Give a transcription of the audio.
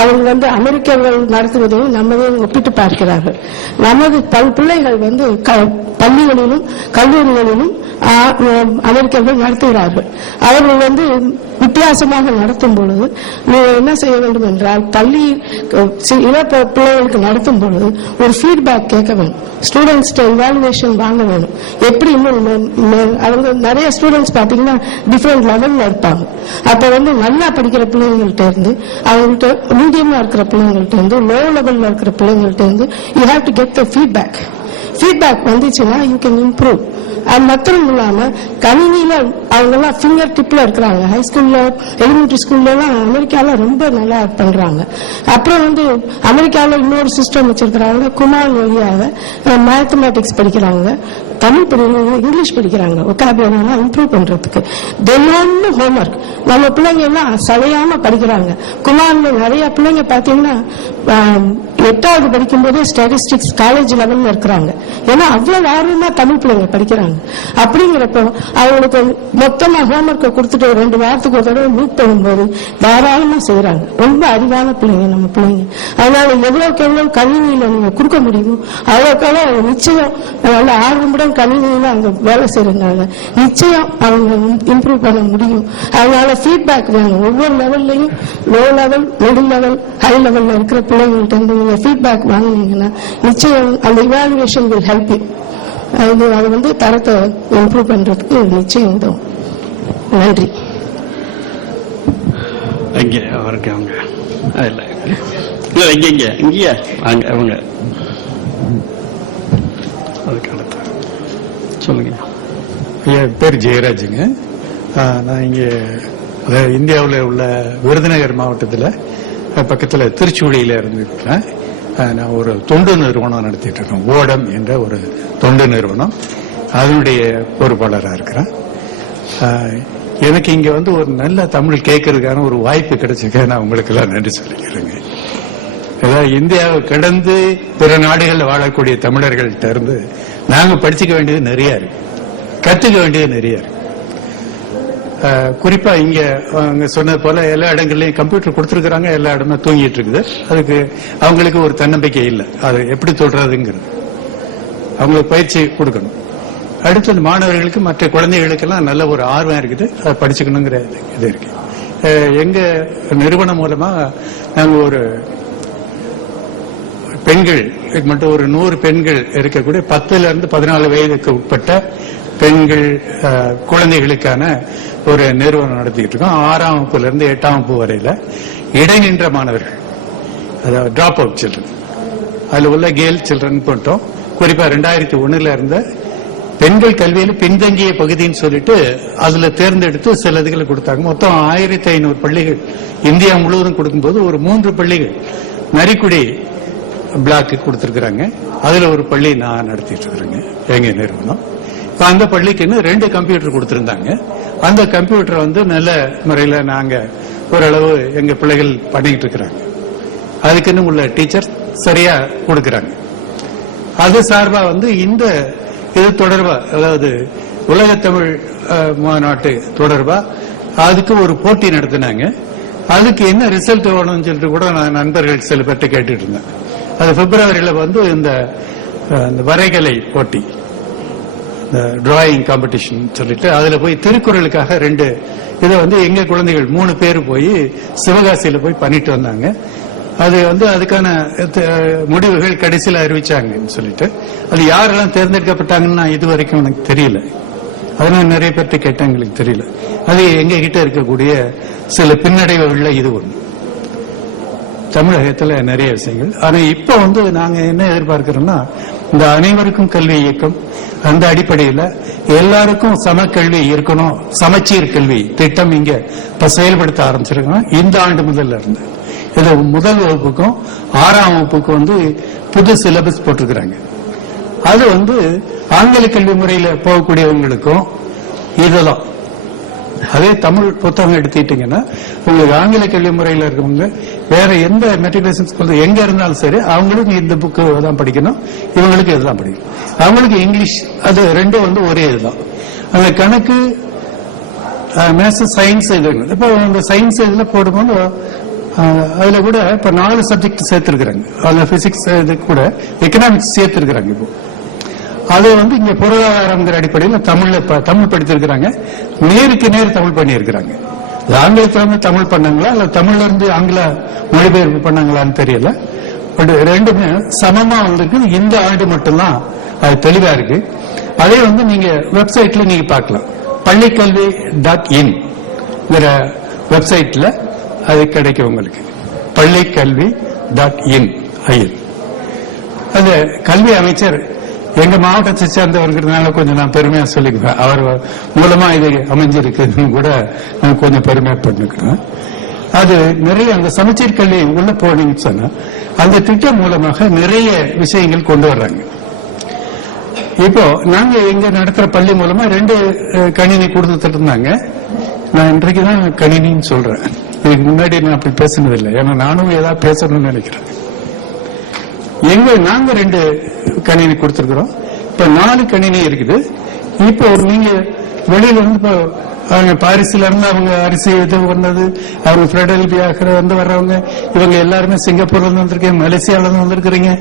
அவங்க அமெரிக்கர்கள் நடத்துவதையும் நம்மையும் ஒப்பிட்டு பார்க்கிறார்கள். நமது பிள்ளைகள் பள்ளிகளிலும் கல்லூரிகளிலும் அமெரிக்கர்கள் நடத்துகிறார்கள். அவர்கள் வித்தியாசமாக நடத்தும் பொழுது நீங்கள் என்ன செய்ய வேண்டும் என்றால், பள்ளி பிள்ளைகளுக்கு நடத்தும் பொழுது ஒரு ஃபீட்பேக் கேட்க வேண்டும். ஸ்டூடெண்ட்ஸ் இவாலுவேஷன் வாங்க வேணும். எப்படி அவங்க நிறைய ஸ்டூடெண்ட்ஸ் பாத்தீங்கன்னா டிஃபரெண்ட் லெவல்ல இருப்பாங்க. அப்ப நல்லா படிக்கிற பிள்ளைங்கள்ட்ட இருந்து, அவங்கள்ட்ட மீடியமா இருக்கிற பிள்ளைங்கள்ட்ட இருந்து, லோ லெவல்ல இருக்கிற பிள்ளைங்கள்ட்ட இருந்து you have to get the feedback. Feedback வந்துச்சுன்னா யூ கேன் இம்ப்ரூவ். அது மாத்திரம் இல்லாம கணினியில அவங்க எல்லாம் ஃபிங்கர் டிப்ல இருக்கிறாங்க. ஹைஸ்கூல்ல, எலிமெண்டரி ஸ்கூல்ல எல்லாம் அமெரிக்கால ரொம்ப நல்லா பண்றாங்க. அப்புறம் அமெரிக்கால இன்னொரு சிஸ்டம் வச்சிருக்கிறாங்க. குமார் வழியாக மேத்தமேட்டிக்ஸ் படிக்கிறாங்க, தமிழ் படிக்கிறாங்க, இங்கிலீஷ் படிக்கிறாங்க. ஒகாபுலரி இம்ப்ரூவ் பண்றதுக்கு தினமும் ஹோம்ஒர்க். நம்ம பிள்ளைங்க எல்லாம் சளையாம படிக்கிறாங்க. குமார்ல நிறைய பிள்ளைங்க பாத்தீங்கன்னா 8வது படிக்கும் போதே ஸ்டாட்டிஸ்டிக்ஸ் காலேஜ் லெவல்ல இருக்கிறாங்க. ஏன்னா அவ்வளவு ஆர்வமா தமிழ் பிள்ளைங்க படிக்கிறாங்க. அப்படிங்கிறப்போ அவங்களுக்கு மொத்தமா ஹோம்ஒர்க்கை கொடுத்துட்டு 2 வாரத்துக்கு ஒரு தடவை மீட் பண்ணும்போது தாராளமா செய்யறாங்க. ரொம்ப அறிவான பிள்ளைங்க நம்ம பிள்ளைங்க. அதனால எவ்வளவுக்கு எவ்வளவு கணினியில நீங்க கொடுக்க முடியுமோ அவ்வளவுக்காக நிச்சயம் நல்ல ஆர்வமுடன் கணினியில அவங்க வேலை செய்யறதுனால நிச்சயம் அவங்க இம்ப்ரூவ் பண்ண முடியும். அதனால ஃபீட்பேக் வேணும். ஒவ்வொரு லெவல்லையும் low level, middle level, high லெவல்ல இருக்கிற பிள்ளைங்கள்ட்ட இருந்து நீங்க ஃபீட்பேக் வாங்கினீங்கன்னா நிச்சயம் அந்த இவாலுவேஷன் வில் ஹெல்ப் யூ. அது தரத்தை இம்ப்ரூவ் பண்றதுக்கு நிச்சயம் உதவும். நன்றி. சொல்லுங்க. என் பேர் ஜெயராஜுங்க. நான் இங்க இந்தியாவில் உள்ள விருதுநகர் மாவட்டத்தில் பக்கத்தில் திருச்சூழியில இருந்திருக்கிறேன். நான் ஒரு தொண்டு நிறுவனம் நடத்திட்டு இருக்கேன். ஓடம் என்ற ஒரு தொண்டு நிறுவனம். அதனுடைய பொறுப்பாளராக இருக்கிறேன். எனக்கு இங்க ஒரு நல்ல தமிழ் கேட்கறதுக்கான ஒரு வாய்ப்பு கிடைச்சிருக்க நான் உங்களுக்கு எல்லாம் நன்றி சொல்லிக்கிறேங்க. ஏதாவது இந்தியாவை கடந்து பிற நாடுகளில் வாழக்கூடிய தமிழர்கள்ட்ட இருந்து நாங்க படிச்சுக்க வேண்டியது நிறைய இருக்கு, கத்துக்க வேண்டியது நிறைய இருக்கு. குறிப்பா இங்க சொன்னது போல எல்லா இடங்கள்லயும் கம்ப்யூட்டர் கொடுத்திருக்கிறாங்க, எல்லா இடமே தூங்கிட்டு இருக்குது. அதுக்கு அவங்களுக்கு ஒரு தன்னம்பிக்கை இல்லை, அது எப்படி சொல்றதுங்கிறது. அவங்களுக்கு பயிற்சி கொடுக்கணும். அடுத்து அந்த மாணவர்களுக்கு, மற்ற குழந்தைகளுக்கெல்லாம் நல்ல ஒரு ஆர்வம் இருக்குது, அதை படிச்சுக்கணுங்கிற இது இருக்கு. எங்க நிறுவனம் மூலமா நாங்க ஒரு பெண்கள் மட்டும் ஒரு 100 பெண்கள் இருக்கக்கூடிய 10 இருந்து 14 வயதுக்கு உட்பட்ட பெண்கள் குழந்தைகளுக்கான ஒரு நிறுவனம் நடத்திட்டு இருக்கோம். 6ஆம் வகுப்புல இருந்து 8ஆம் வகுப்பு வரையில இடைநின்ற மாணவர்கள், அதாவது டிராப் அவுட் சில்ட்ரன், அதுல உள்ள கேர்ள் சில்ட்ரன் போட்டோம். குறிப்பா 2001 இருந்த பெண்கள் கல்வியில பின்தங்கிய பகுதின்னு சொல்லிட்டு அதுல தேர்ந்தெடுத்து சில இதுகளை கொடுத்தாங்க. மொத்தம் 1500 பள்ளிகள் இந்தியா முழுவதும் கொடுக்கும்போது ஒரு 3 பள்ளிகள் நரிக்குடி பிளாக்கு கொடுத்திருக்கிறாங்க. அதுல ஒரு பள்ளி நான் நடத்திட்டு இருக்கிறேங்க, எங்க நிறுவனம். அந்த பள்ளிக்குன்னு 2 கம்ப்யூட்டர் கொடுத்திருந்தாங்க. அந்த கம்ப்யூட்டர் நல்ல முறையில நாங்க ஓரளவு எங்க பிள்ளைகள் பண்ணிட்டு இருக்கிறாங்க. அதுக்குன்னு உள்ள டீச்சர் சரியா கொடுக்கறாங்க. அது சார்பா இந்த இது தொடர்பா, அதாவது உலக தமிழ் மாநாட்டு தொடர்பா அதுக்கு ஒரு போட்டி நடத்தினாங்க. அதுக்கு என்ன ரிசல்ட் வேணும்னு சொல்லிட்டு கூட நான் நண்பர்கள் சில பேர்ட்ட கேட்டுட்டு இருந்தேன். அது பிப்ரவரியில இந்த வரைகலை போட்டி, டிராயிங் காம்படிஷன் சொல்லிட்டு அதுல போய் திருக்குறளுக்காக 2 இதை எங்க குழந்தைகள் 3 பேர் போய் சிவகாசியில போய் பண்ணிட்டு வந்தாங்க. அது அதுக்கான முடிவுகள் கடைசியில் அறிவிச்சாங்கன்னு சொல்லிட்டு, அது யாரெல்லாம் தேர்ந்தெடுக்கப்பட்டாங்கன்னு இது வரைக்கும் எனக்கு தெரியல. அதனால நிறைய பேர்ட்ட கேட்டேன், எங்களுக்கு தெரியல. அது எங்க கிட்ட இருக்கக்கூடிய சில பின்னடைவுகள்ல இது ஒண்ணு. தமிழகத்துல நிறைய விஷயங்கள். ஆனா இப்ப நாங்க என்ன எதிர்பார்க்கிறோம்னா, இந்த அனைவருக்கும் கல்வி இயக்கம் அந்த அடிப்படையில் எல்லாருக்கும் சம கல்வி இருக்கணும், சமச்சீர் கல்வி திட்டம் இங்க இப்ப செயல்படுத்த ஆரம்பிச்சிருக்கோம். இந்த ஆண்டு முதல்ல இருந்து இது முதல் வகுப்புக்கும் 6ஆம் வகுப்புக்கும் புது சிலபஸ் போட்டிருக்கிறாங்க. அது ஆங்கில கல்வி முறையில போகக்கூடியவங்களுக்கும் இதெல்லாம், அதே தமிழ் புத்தகம் எடுத்துட்டீங்கன்னா உங்களுக்கு ஆங்கில கல்வி முறையில் இருக்கவங்க வேற எந்த மெட்ரிகுலேஷன் ஸ்கூல் எங்க இருந்தாலும் சரி அவங்களுக்கு இந்த புக்கு தான் படிக்கணும், இவங்களுக்கு இதுதான் படிக்கணும். அவங்களுக்கு இங்கிலீஷ் அது 2 ஒரே இதுதான். அந்த கணக்கு, மேத்ஸ், சயின்ஸ் இது. இப்போ இந்த சயின்ஸ் இதுல போடும்போது அதுல கூட இப்ப 4 சப்ஜெக்ட் சேர்த்திருக்கிறாங்க. அதுல பிசிக்ஸ் இது கூட எக்கனாமிக்ஸ் சேர்த்திருக்கிறாங்க. இப்போ அது வந்து இங்க பொருளாதாரங்கிற அடிப்படையில் தமிழ் படித்திருக்கிறாங்க. நேருக்கு நேர் தமிழ் பண்ணியிருக்கிறாங்க. ஆங்கிலத்துல இருந்து தமிழ் பண்ணாங்களா இல்ல தமிழ்ல இருந்து ஆங்கில மொழிபெயர்ப்பு பண்ணாங்களான்னு தெரியல. பட் ரெண்டுமே சமமா வந்திருக்கு. இந்த ஆண்டு மட்டும்தான் அது தெளிவா இருக்கு. அதே வந்து நீங்க வெப்சைட்ல நீங்க பார்க்கலாம். பள்ளிக்கல்வி.in வெப்சைட்ல அது கிடைக்கும் உங்களுக்கு. பள்ளிக்கல்வி.in. அது கல்வி அமைச்சர் எங்க மாவட்டத்தை சேர்ந்தவர்கிறதுனால கொஞ்சம் நான் பெருமையா சொல்லிக்குவேன். அவர் மூலமா இது அமைஞ்சிருக்குன்னு கூட நான் கொஞ்சம் பெருமையா பண்ணிக்கிறேன். அது நிறைய அந்த சமச்சீர் கல்வி உள்ள போனீங்கன்னு சொன்னா அந்த திட்டம் மூலமாக நிறைய விஷயங்கள் கொண்டு வர்றாங்க. இப்போ நாங்க எங்க நடத்துற பள்ளி மூலமா 2 கணினி கொடுத்துட்டு இருந்தாங்க. நான் இன்றைக்குதான் கணினின்னு சொல்றேன். இதுக்கு முன்னாடி நான் அப்படி பேசினதில்லை. ஏன்னா நானும் ஏதாவது பேசணும்னு நினைக்கிறேன். நாங்க 2 கணினி கொடுத்திருக்கிறோம். இப்ப 4 கணினி இருக்குது. இப்போ நீங்க வெளியில வந்து இப்போ அவங்க பாரிஸ்ல இருந்து அவங்க அரிசி இது வந்தது, அவங்க பிரெடல்பியாக வந்து வர்றவங்க, இவங்க எல்லாருமே சிங்கப்பூர்ல இருந்து வந்திருக்கீங்க, மலேசியால இருந்து வந்திருக்கிறீங்க.